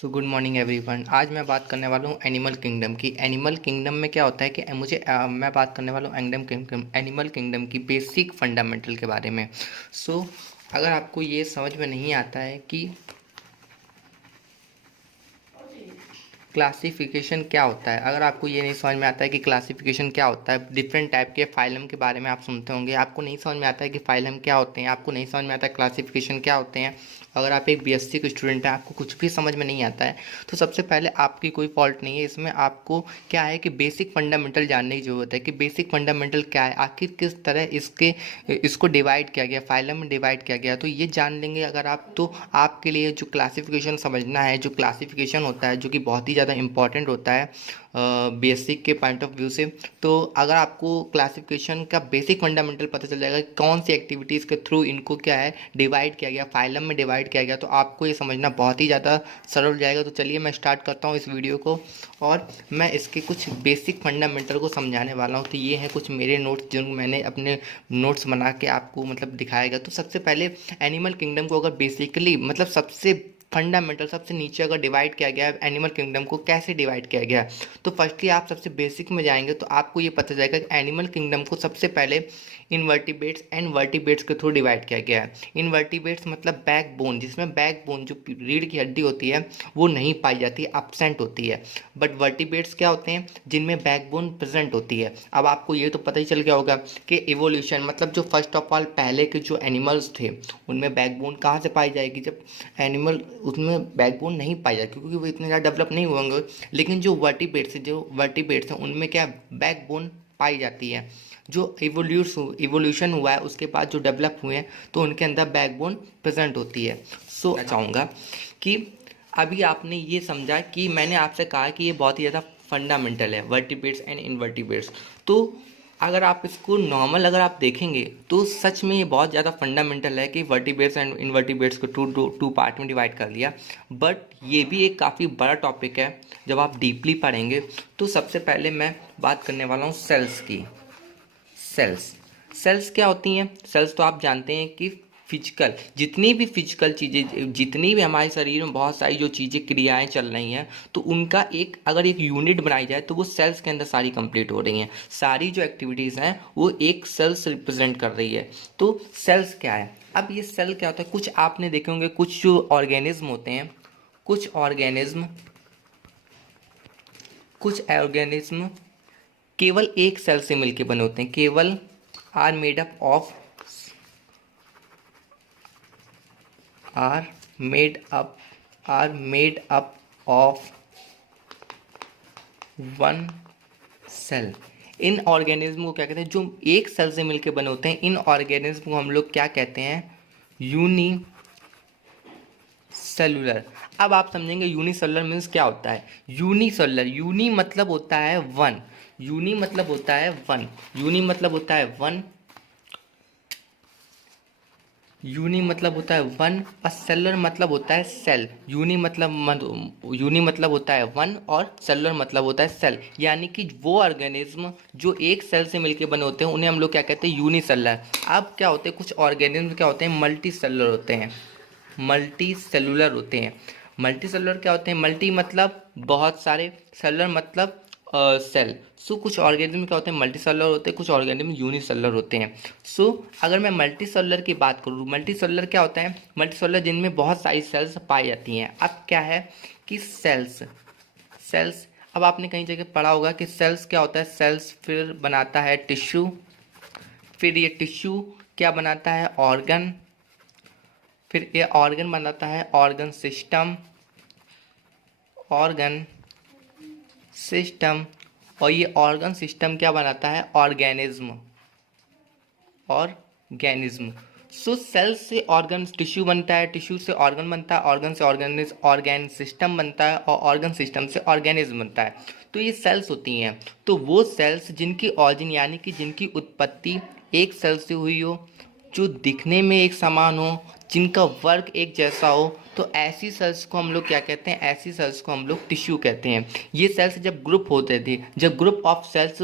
So good morning everyone. आज मैं बात करने वाला हूँ एनिमल किंगडम की। एनिमल किंगडम में क्या होता है कि मैं बात करने वाला हूँ एनिमल किंगडम की बेसिक फंडामेंटल के बारे में। अगर आपको ये समझ में नहीं आता है कि क्लासिफिकेशन क्या होता है, अगर आपको ये नहीं समझ में आता है कि क्लासिफिकेशन क्या होता है, डिफरेंट टाइप के फाइलम के बारे में आप सुनते होंगे, आपको नहीं समझ में आता है कि फाइलम क्या होते हैं, आपको नहीं समझ में आता है क्लासिफिकेशन क्या होते हैं, अगर आप एक बीएससी के स्टूडेंट हैं, आपको कुछ भी समझ में नहीं आता है, तो सबसे पहले आपकी कोई फॉल्ट नहीं है इसमें। आपको क्या है कि बेसिक फंडामेंटल जानने की ज़रूरत है कि बेसिक फंडामेंटल क्या है, आखिर किस तरह इसको डिवाइड किया गया, फाइलम में डिवाइड किया गया। तो ये जान लेंगे अगर आप, तो आपके लिए जो क्लासिफिकेशन समझना है, जो क्लासिफिकेशन होता है, जो कि बहुत ही ज़्यादा इंपॉर्टेंट होता है बेसिक के पॉइंट ऑफ व्यू से। तो अगर आपको क्लासिफिकेशन का बेसिक फंडामेंटल पता चल जाएगा कि कौन सी एक्टिविटीज़ के थ्रू इनको क्या है डिवाइड किया गया, फाइलम में डिवाइड किया गया, तो आपको ये समझना बहुत ही ज़्यादा सरल हो जाएगा। तो चलिए मैं स्टार्ट करता हूँ इस वीडियो को और मैं इसके कुछ बेसिक फंडामेंटल को समझाने वाला हूँ। तो ये हैं कुछ मेरे नोट्स जो मैंने अपने नोट्स बना के आपको दिखाया गया। तो सबसे पहले एनिमल किंगडम को अगर बेसिकली सबसे फंडामेंटल, सबसे नीचे अगर डिवाइड किया गया है एनिमल किंगडम को, कैसे डिवाइड किया गया है, तो फर्स्टली आप सबसे बेसिक में जाएंगे तो आपको ये पता चलेगा कि एनिमल किंगडम को सबसे पहले इनवर्टिब्रेट्स एंड वर्टिब्रेट्स के थ्रू डिवाइड किया गया है। इनवर्टिब्रेट्स मतलब बैकबोन, जिसमें बैकबोन जो रीढ़ की हड्डी होती है वो नहीं पाई जाती है, एब्सेंट होती है। बट वर्टिब्रेट्स क्या होते हैं, जिनमें बैकबोन प्रेजेंट होती है। अब आपको ये तो पता ही चल गया होगा कि इवोल्यूशन मतलब जो फर्स्ट ऑफ ऑल पहले के जो एनिमल्स थे उनमें बैकबोन कहाँ से पाई जाएगी, जब एनिमल उसमें बैकबोन नहीं पाई जाती क्योंकि वो इतने ज़्यादा डेवलप नहीं होंगे। लेकिन जो वर्टिब्रेट्स हैं उनमें क्या बैकबोन पाई जाती है। जो इवोल्यूशन हुआ है उसके बाद जो डेवलप हुए हैं तो उनके अंदर बैकबोन प्रेजेंट होती है। मैं चाहूँगा कि अभी आपने ये समझा कि मैंने आपसे कहा कि ये बहुत ही ज़्यादा फंडामेंटल है, वर्टिब्रेट्स एंड इनवर्टिब्रेट्स। तो अगर आप इसको नॉर्मल अगर आप देखेंगे तो सच में ये बहुत ज़्यादा फंडामेंटल है कि वर्टिब्रेट्स एंड इनवर्टिब्रेट्स को टू पार्ट में डिवाइड कर दिया। बट ये भी एक काफ़ी बड़ा टॉपिक है जब आप डीपली पढ़ेंगे। तो सबसे पहले मैं बात करने वाला हूँ सेल्स की। सेल्स क्या होती हैं? सेल्स तो आप जानते हैं कि फिजिकल, जितनी भी फिजिकल चीज़ें, जितनी भी हमारे शरीर में बहुत सारी जो चीज़ें क्रियाएं चल रही हैं, तो उनका अगर एक यूनिट बनाई जाए तो वो सेल्स के अंदर सारी कंप्लीट हो रही हैं। सारी जो एक्टिविटीज़ हैं वो एक सेल्स रिप्रेजेंट कर रही है। तो सेल्स क्या है? अब ये सेल क्या होता है, कुछ आपने देखे होंगे कुछ जो ऑर्गेनिज्म होते हैं, कुछ ऑर्गेनिज्म केवल एक सेल से मिलकर बने होते हैं, केवल are made up of are made up of one cell. इन ऑर्गेनिज्म को क्या कहते हैं, जो एक सेल से मिलकर बने होते हैं, इन ऑर्गेनिज्म को हम लोग क्या कहते हैं, यूनिसेलुलर। अब आप समझेंगे यूनिसेलुलर मीन्स क्या होता है। यूनिसेलुलर, यूनी मतलब होता है वन, यूनी मतलब होता है वन, यूनी मतलब होता है वन, यूनी मतलब होता है वन, और सेलुलर मतलब होता है सेल। यूनी मतलब होता है वन और सेलुलर मतलब होता है सेल। यानी कि वो ऑर्गेनिज्म जो एक सेल से मिलकर बने होते हैं उन्हें हम लोग क्या कहते हैं, यूनिसेलुलर। अब क्या होते हैं, कुछ ऑर्गेनिज्म क्या होते हैं, मल्टी सेलुलर होते हैं, मल्टी सेलुलर होते हैं। मल्टी सेलुलर क्या होते हैं, मल्टी मतलब बहुत सारे, सेलुलर मतलब सेल। कुछ ऑर्गेनिज्म क्या होते हैं, मल्टी सेलुलर होते हैं, कुछ ऑर्गेनिज्म यूनिसेलुलर होते हैं। अगर मैं मल्टी सेलुलर की बात करूँ, मल्टी सेलुलर क्या होता है, मल्टी सेलुलर जिनमें बहुत सारी सेल्स पाई जाती हैं। अब क्या है कि सेल्स अब आपने कहीं जगह पढ़ा होगा कि सेल्स क्या होता है, सेल्स फिर बनाता है टिश्यू, फिर ये टिश्यू क्या बनाता है, ऑर्गन, फिर ये ऑर्गन बनाता है ऑर्गन सिस्टम, और ये ऑर्गन सिस्टम क्या बनाता है, ऑर्गेनिज्म। सेल से ऑर्गन टिश्यू बनता है, टिश्यू से ऑर्गन बनता है, ऑर्गन से ऑर्गेन सिस्टम बनता है, और ऑर्गन सिस्टम से ऑर्गेनिज्म बनता है। तो ये सेल्स होती हैं। तो वो सेल्स जिनकी ऑरिजिन यानी कि जिनकी उत्पत्ति एक सेल से हुई हो, जो दिखने में एक समान हो, जिनका वर्क एक जैसा हो, तो ऐसी सेल्स को हम लोग क्या कहते हैं, ऐसी सेल्स को हम लोग टिश्यू कहते हैं। ये सेल्स जब ग्रुप होते थे, जब ग्रुप ऑफ सेल्स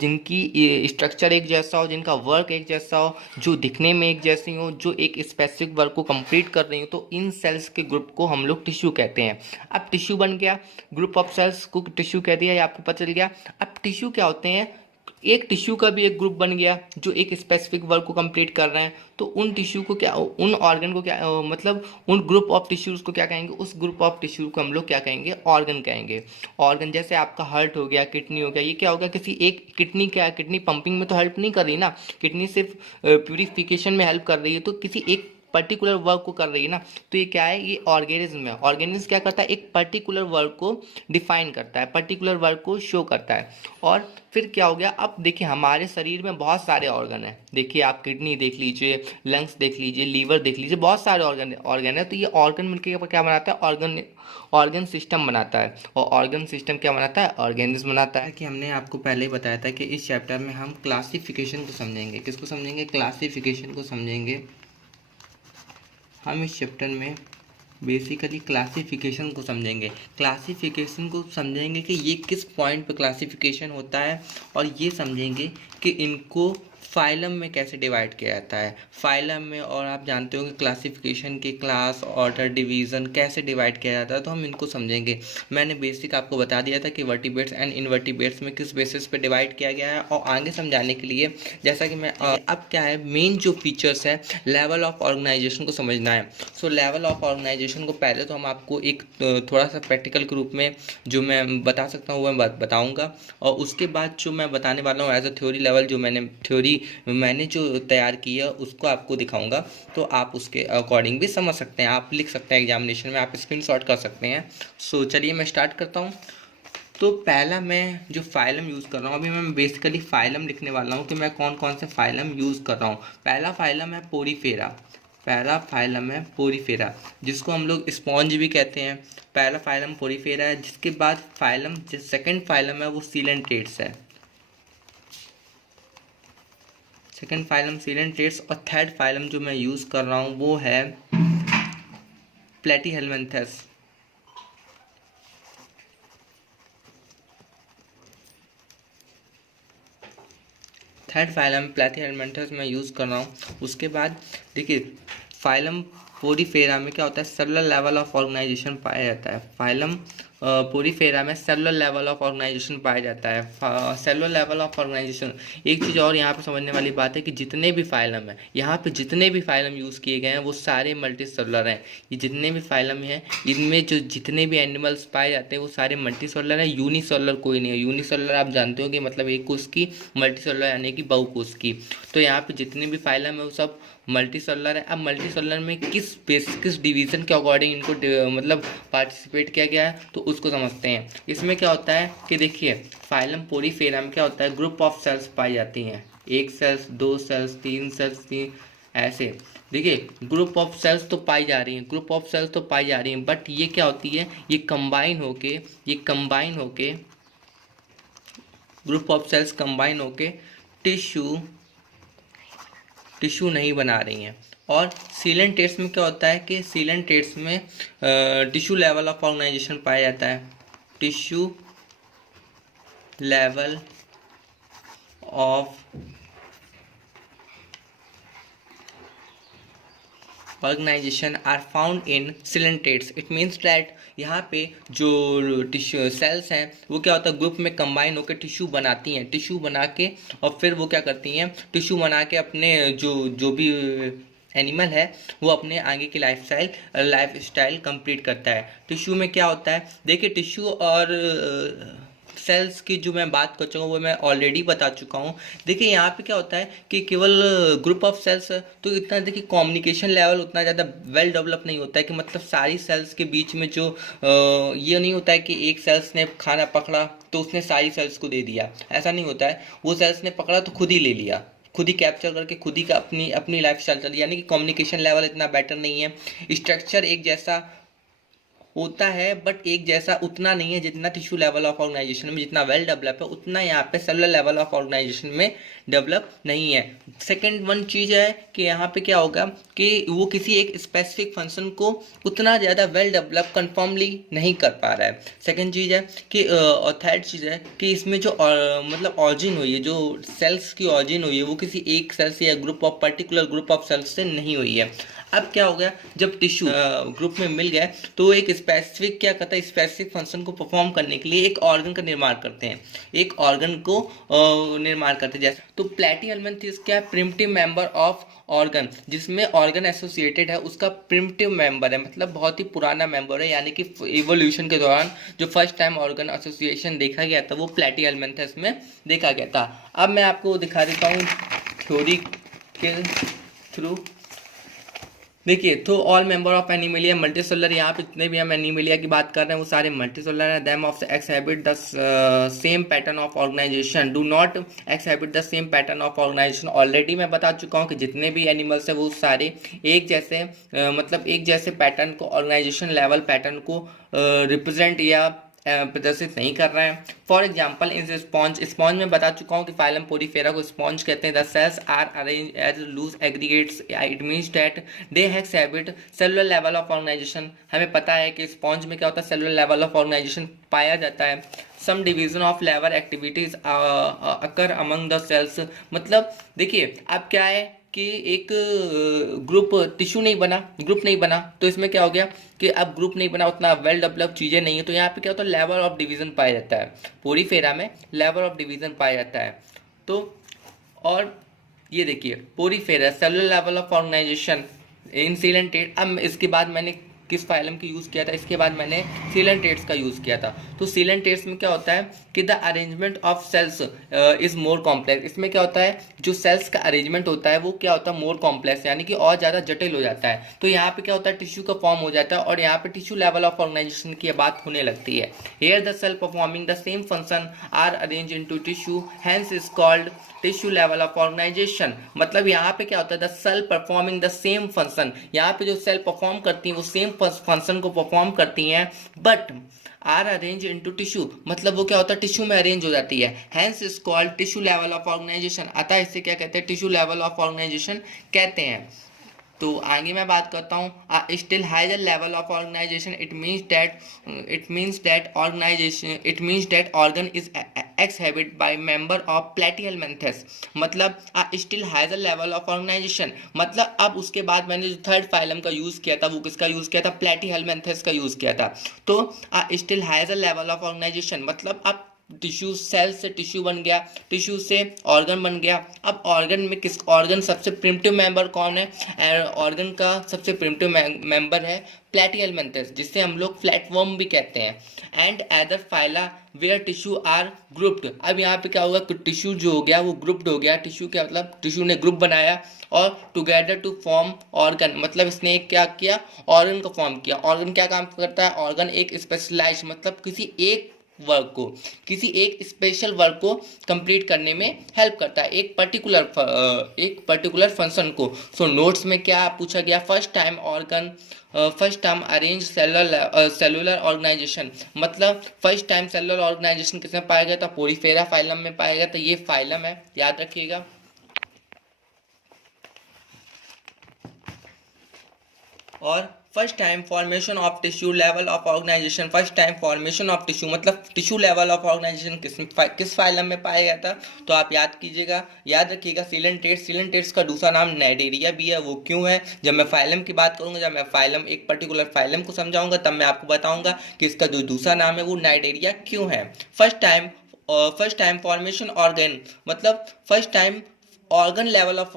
जिनकी स्ट्रक्चर एक जैसा हो, जिनका वर्क एक जैसा हो, जो दिखने में एक जैसी हो, जो एक स्पेसिफिक वर्क को कंप्लीट कर रही हो, तो इन सेल्स के ग्रुप को हम लोग टिश्यू कहते हैं। अब टिश्यू बन गया, ग्रुप ऑफ सेल्स को टिश्यू कह दिया, ये आपको पता चल गया। अब टिश्यू क्या होते हैं, एक टिश्यू का भी एक ग्रुप बन गया जो एक स्पेसिफिक वर्क को कंप्लीट कर रहे हैं। तो उन टिश्यू को क्या, उन ऑर्गन को क्या मतलब उन ग्रुप ऑफ टिश्यूज को क्या कहेंगे, उस ग्रुप ऑफ टिश्यू को हम लोग क्या कहेंगे, ऑर्गन कहेंगे। ऑर्गन जैसे आपका हार्ट हो गया, किडनी हो गया, ये क्या होगा, किसी एक किडनी, क्या किडनी पंपिंग में तो हेल्प नहीं कर रही ना, किडनी सिर्फ प्यूरिफिकेशन में हेल्प कर रही है, तो किसी एक पर्टिकुलर वर्क को कर रही है ना। तो ये क्या है, ये ऑर्गेनिज्म है। ऑर्गेनिज्म क्या करता है, एक पर्टिकुलर वर्क को डिफाइन करता है, पर्टिकुलर वर्क को शो करता है। और फिर क्या हो गया, अब देखिए हमारे शरीर में बहुत सारे ऑर्गन हैं। देखिए आप किडनी देख लीजिए, लंग्स देख लीजिए, लीवर देख लीजिए, बहुत सारे ऑर्गन है। तो ये ऑर्गन मिलकर क्या बनाता है, ऑर्गन सिस्टम बनाता है। और ऑर्गन सिस्टम क्या बनाता है, ऑर्गेनिज्म बनाता है। कि हमने आपको पहले ही बताया था कि इस चैप्टर में हम क्लासिफिकेशन को समझेंगे। किसको समझेंगे, क्लासिफिकेशन को समझेंगे। हम इस चैप्टर में बेसिकली क्लासिफिकेशन को समझेंगे। क्लासिफिकेशन को समझेंगे कि ये किस पॉइंट पे क्लासिफिकेशन होता है, और ये समझेंगे कि इनको फाइलम में कैसे डिवाइड किया जाता है। फाइलम में, और आप जानते हो कि क्लासिफिकेशन के क्लास, ऑर्डर, डिवीज़न कैसे डिवाइड किया जाता है, तो हम इनको समझेंगे। मैंने बेसिक आपको बता दिया था कि वर्टिब्रेट्स एंड इनवर्टिब्रेट्स में किस बेसिस पे डिवाइड किया गया है। और आगे समझाने के लिए जैसा कि मैं अब क्या है, मेन जो फीचर्स है, लेवल ऑफ ऑर्गेनाइजेशन को समझना है। सो लेवल ऑफ ऑर्गेनाइजेशन को पहले तो हम आपको एक थोड़ा सा प्रैक्टिकल के रूप में जो मैं बता सकता हूँ वह बताऊँगा, और उसके बाद जो मैं बताने वाला हूँ एज अ थ्योरी लेवल, जो मैंने जो तैयार की है उसको आपको दिखाऊंगा। तो आप उसके अकॉर्डिंग भी समझ सकते हैं, आप लिख सकते हैं एग्जामिनेशन में, आप स्क्रीनशॉट कर सकते हैं। सो चलिए मैं स्टार्ट करता हूँ। तो पहला मैं जो फाइलम यूज़ कर रहा हूँ, अभी मैं बेसिकली फाइलम लिखने वाला हूँ कि मैं कौन कौन से फाइलम यूज़ कर रहा हूँ। पहला फाइलम है पोरीफेरा। पहला फाइलम है पोरीफेरा, जिसको हम लोग स्पॉन्ज भी कहते हैं। पहला फाइलम पोरीफेरा है। जिसके बाद फाइलम, जो सेकेंड फाइलम है वो सीलेंटेट्स है। Second phylum coelenterates. और थर्ड फाइलम जो मैं यूज़ कर रहा हूँ वो है प्लेटीहेलमिन्थस। थर्ड फाइलम प्लेटीहेलमिन्थस मैं यूज़ कर रहा हूँ। उसके बाद देखिए फाइलम पोरीफेरा में क्या होता है, सेलुलर लेवल ऑफ ऑर्गेनाइजेशन पाया जाता है। फाइलम पोरीफेरा में सेलुलर लेवल ऑफ ऑर्गेनाइजेशन पाया जाता है। Cellular level of organization. एक चीज़ और यहाँ पे समझने वाली बात है कि जितने भी फाइलम है, यहाँ पे जितने भी फाइलम यूज़ किए गए हैं वो सारे मल्टी सेलुलर हैं। ये जितने भी फाइलम हैं, इनमें जो जितने भी एनिमल्स पाए जाते हैं वो सारे मल्टी सेलुलर हैं। यूनिसेलुलर कोई नहीं है। यूनिसेलुलर आप जानते हो कि मतलब एक कोश की, मल्टी सेलुलर यानी कि बहुकोश की। तो यहाँ पे जितने भी फाइलम है वो सब मल्टी सेलुलर है। अब मल्टी सेलुलर में किस डिवीज़न के अकॉर्डिंग इनको मतलब पार्टिसिपेट किया गया है, तो उसको समझते हैं। इसमें क्या होता है कि देखिए फाइलम पोरीफेरा में क्या होता है, ग्रुप ऑफ सेल्स पाई जाती हैं। एक सेल्स, दो सेल्स, तीन सेल्स, तीन ऐसे। देखिए ग्रुप ऑफ सेल्स तो पाई जा रही हैं, ग्रुप ऑफ सेल्स तो पाई जा रही हैं, बट ये क्या होती है, ये कंबाइन होके ग्रुप ऑफ सेल्स कंबाइन होके टिश्यू नहीं बना रही हैं। और सीलेंटेट्स में क्या होता है कि सीलेंटेट्स में टिश्यू लेवल ऑफ ऑर्गेनाइजेशन पाया जाता है। Tissue level of organisation are found in coelenterates. It means that यहाँ पे जो टिश्यू सेल्स हैं वो क्या होता है, ग्रुप में कंबाइन होकर टिश्यू बनाती हैं। टिश्यू बना के और फिर वो क्या करती हैं, टिश्यू बना के अपने जो भी एनिमल है वो अपने आगे की लाइफ स्टाइल कंप्लीट करता है। टिश्यू में क्या होता है, देखिए टिश्यू और सेल्स की जो मैं बात कर चुका हूँ वो मैं ऑलरेडी बता चुका हूँ। देखिए यहाँ पे क्या होता है कि केवल ग्रुप ऑफ सेल्स, तो इतना देखिए कम्युनिकेशन लेवल उतना ज़्यादा वेल डेवलप नहीं होता है कि मतलब सारी सेल्स के बीच में जो ये नहीं होता है कि एक सेल्स ने खाना पकड़ा तो उसने सारी सेल्स को दे दिया, ऐसा नहीं होता है। वो सेल्स ने पकड़ा तो खुद ही ले लिया, खुद ही कैप्चर करके खुद ही का अपनी लाइफ स्टाइल चल, यानी कि कम्युनिकेशन लेवल इतना बेटर नहीं है। स्ट्रक्चर एक जैसा होता है, बट एक जैसा उतना नहीं है जितना टिश्यू लेवल ऑफ ऑर्गेनाइजेशन में जितना वेल डेवलप है, उतना यहाँ पे सेलुलर लेवल ऑफ ऑर्गेनाइजेशन में डेवलप नहीं है। सेकंड वन चीज़ है कि यहाँ पे क्या होगा कि वो किसी एक स्पेसिफिक फंक्शन को उतना ज़्यादा वेल डेवलप कन्फर्मली नहीं कर पा रहा है। सेकंड चीज़ है कि और थर्ड चीज़ है कि इसमें जो मतलब ऑरिजिन हुई है, जो सेल्स की ऑरिजिन हुई है, वो किसी एक सेल से या group of particular group of cells से नहीं हुई है। अब क्या हो गया, जब टिश्यू ग्रुप में मिल गया तो एक स्पेसिफिक क्या करता है, स्पेसिफिक फंक्शन को परफॉर्म करने के लिए एक ऑर्गन का निर्माण करते हैं, एक ऑर्गन को निर्माण करते हैं। जैसे तो प्लैटीहेल्मिन्थेस क्या है, प्रिमिटिव मेंबर ऑफ ऑर्गन, जिसमें ऑर्गन एसोसिएटेड है, उसका प्रिमिटिव मेंबर है, मतलब बहुत ही पुराना मेंबर है, यानी कि इवोल्यूशन के दौरान जो फर्स्ट टाइम ऑर्गन एसोसिएशन देखा गया था वो प्लैटीहेल्मिन्थेस में देखा गया था। अब मैं आपको दिखा देता हूँ थ्योरी के थ्रू। देखिए, तो all member of Animalia multicellular, यहाँ पे जितने भी हम एनिमलिया की बात कर रहे हैं वो सारे मल्टीसेलुलर हैं। Them of exhibit the same pattern of organisation, do not exhibit the same pattern of organisation. Already मैं बता चुका हूँ कि जितने भी एनिमल्स हैं वो सारे एक जैसे मतलब एक जैसे पैटर्न को, ऑर्गेनाइजेशन लेवल पैटर्न को रिप्रेजेंट या प्रदर्शित नहीं कर रहे हैं। For example in sponge, sponge में बता चुका हूँ कि फाइलम पोरीफेरा को स्पॉन्ज कहते हैं। The cells are arrange as loose aggregates, it means that they have cellular level of organization. हमें पता है कि स्पॉन्ज में क्या होता है, सेलुलर लेवल ऑफ ऑर्गेनाइजेशन पाया जाता है। Some division of level activities occur among the cells, मतलब देखिए अब क्या है कि एक ग्रुप टिश्यू नहीं बना, ग्रुप नहीं बना, तो इसमें क्या हो गया कि अब ग्रुप नहीं बना, उतना वेल डेवलप चीज़ें नहीं है, तो यहाँ पे क्या होता है, लेवल ऑफ डिवीजन पाया जाता है। पोरीफेरा में लेवल ऑफ डिवीजन पाया जाता है। तो और ये देखिए Porifera cellular level of organisation in coelenterate. अब इसके बाद मैंने किस फाइलम की यूज़ किया था, इसके बाद मैंने सीलेंटेट्स का यूज़ किया था। तो सीलेंटेट्स में क्या होता है कि the arrangement of cells is more complex. इसमें क्या होता है, जो सेल्स का अरेंजमेंट होता है वो क्या होता है, मोर कॉम्प्लेक्स, यानी कि और ज़्यादा जटिल हो जाता है। तो यहाँ पे क्या होता है, टिश्यू का फॉर्म हो जाता है और यहाँ पे टिश्यू लेवल ऑफ ऑर्गेनाइजेशन की बात होने लगती है। Here the cell performing the same function are arrange into tissue, hence is called tissue level of organisation. मतलब यहाँ पे क्या होता है, the cell performing the same function, यहाँ पे जो सेल परफॉर्म करती हैं वो सेम फंक्शन को परफॉर्म करती हैं, but are arrange into tissue, मतलब वो क्या होता है, टिश्यू में अरेंज हो जाती है। Hence is called tissue level of organization. अतः इसे क्या कहते हैं, टिश्यू लेवल ऑफ ऑर्गेनाइजेशन कहते हैं। तो आगे मैं बात करता हूँ still higher level of organisation, it means that organ is exhibit by member of Platyhelminthes. मतलब still higher level of organisation, मतलब अब उसके बाद मैंने जो थर्ड फाइलम का यूज़ किया था वो किसका यूज़ किया था, प्लैटीहेल्मिन्थेस का यूज़ किया था। तो still higher level of organisation मतलब अब टिश्यू, सेल से टिश्यू बन गया, टिश्यू से ऑर्गन बन गया। अब ऑर्गन में किस ऑर्गन सबसे प्रिमिटिव मेंबर कौन है, ऑर्गन का सबसे प्रिमिटिव मेंबर है प्लैटीहेल्मिन्थेस, जिससे हम लोग फ्लैटवर्म भी कहते हैं। And other phyla where tissue are grouped. अब यहाँ पे क्या होगा, टिश्यू जो हो गया वो ग्रुप्ड हो गया। टिश्यू क्या मतलब, टिश्यू ने ग्रुप बनाया और टुगेदर टू फॉर्म ऑर्गन, मतलब इसने क्या किया, ऑर्गन को फॉर्म किया। ऑर्गन क्या काम करता है, ऑर्गन एक स्पेशलाइज मतलब किसी एक वर्क को, किसी एक स्पेशल वर्क को कंप्लीट करने में हेल्प करता है, एक पर्टिकुलर फंक्शन को। सो नोट्स में क्या पूछा गया, first time arrange cellular organization, मतलब फर्स्ट टाइम सेलुलर ऑर्गेनाइजेशन किसमें पाया गया था, पोरीफेरा फाइलम में पाया गया था। ये फाइलम है, याद रखिएगा। और first time formation of tissue level of organization, first time formation of tissue मतलब टिश्यू लेवल ऑफ ऑर्गेनाइजेशन किस फाइलम में पाया गया था, तो आप याद कीजिएगा, याद रखिएगा सीलेंटेट्स। सीलेंटेट्स का दूसरा नाम नाइडेरिया भी है। वो क्यों है, जब मैं फाइलम की बात करूंगा, जब मैं फाइलम एक पर्टिकुलर फाइलम को समझाऊंगा तब मैं आपको बताऊंगा कि इसका जो दूसरा नाम है वो नाइडेरिया क्यों है। फर्स्ट टाइम फॉर्मेशन ऑर्गन मतलब first time organ level of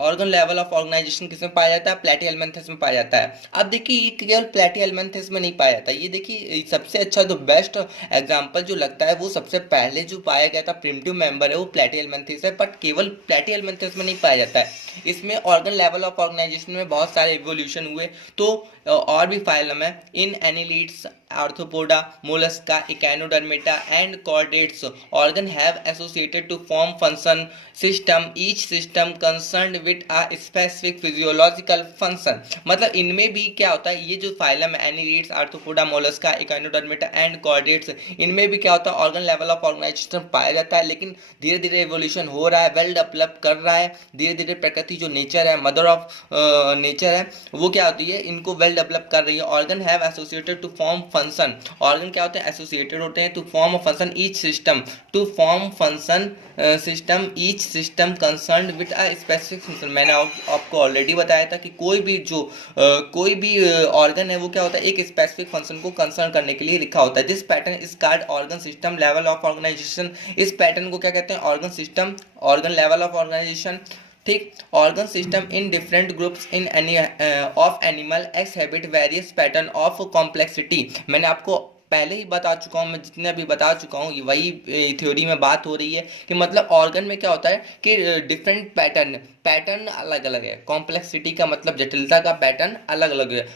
organ level of organization किसमें पाया जाता है, प्लैटीहेल्मिन्थेस में पाया जाता है। अब देखिए ये केवल प्लैटीहेल्मिन्थेस में नहीं पाया जाता, ये देखिए सबसे अच्छा जो बेस्ट एग्जांपल जो लगता है वो सबसे पहले जो पाया गया था प्रिमिटिव मेंबर है वो प्लैटीहेल्मिन्थेस है, बट केवल प्लैटीहेल्मिन्थेस में नहीं पाया जाता है। इसमें ऑर्गन लेवल ऑफ ऑर्गेनाइजेशन में बहुत सारे इवोल्यूशन हुए। तो और भी फाइलम है, in annelids, Arthropoda, Mollusca, Echinodermata and chordates organ have associated to form function system, each system concerned concerned with a specific physiological function. मतलब इनमें भी क्या होता है, ये जो फाइलम है annelids, Arthropoda, Mollusca, Echinodermata and chordates, इनमें भी क्या होता है, ऑर्गन लेवल ऑफ ऑर्गेनाइजेशन पाया जाता है। लेकिन धीरे धीरे एवोल्यूशन हो रहा है, वेल डेवलप कर रहा है धीरे धीरे। प्रकृति जो नेचर है, मदर ऑफ नेचर है, वो क्या होती है, इनको वेल डेवलप कर रही है। Organ have associated to form function. Organ क्या होते हैं, एसोसिएटेड होते हैं to form a function each system, to form function system each system concerned with a specific function. मैंने आपको ऑलरेडी बताया था कि कोई भी ऑर्गन है वो क्या होता है, एक स्पेसिफिक फंक्शन को कंसर्न करने के लिए लिखा होता है। This pattern is called organ system level of organisation. इस पैटर्न को क्या कहते हैं, organ system, organ level of organisation. ठीक, organ system in different groups in any of animal exhibit various pattern of complexity. मैंने आपको पहले ही बता चुका हूँ, मैं जितने अभी बता चुका हूँ वही थ्योरी में बात हो रही है कि मतलब ऑर्गन में क्या होता है कि डिफरेंट पैटर्न अलग अलग है। कॉम्प्लेक्सिटी का मतलब जटिलता का पैटर्न अलग अलग है।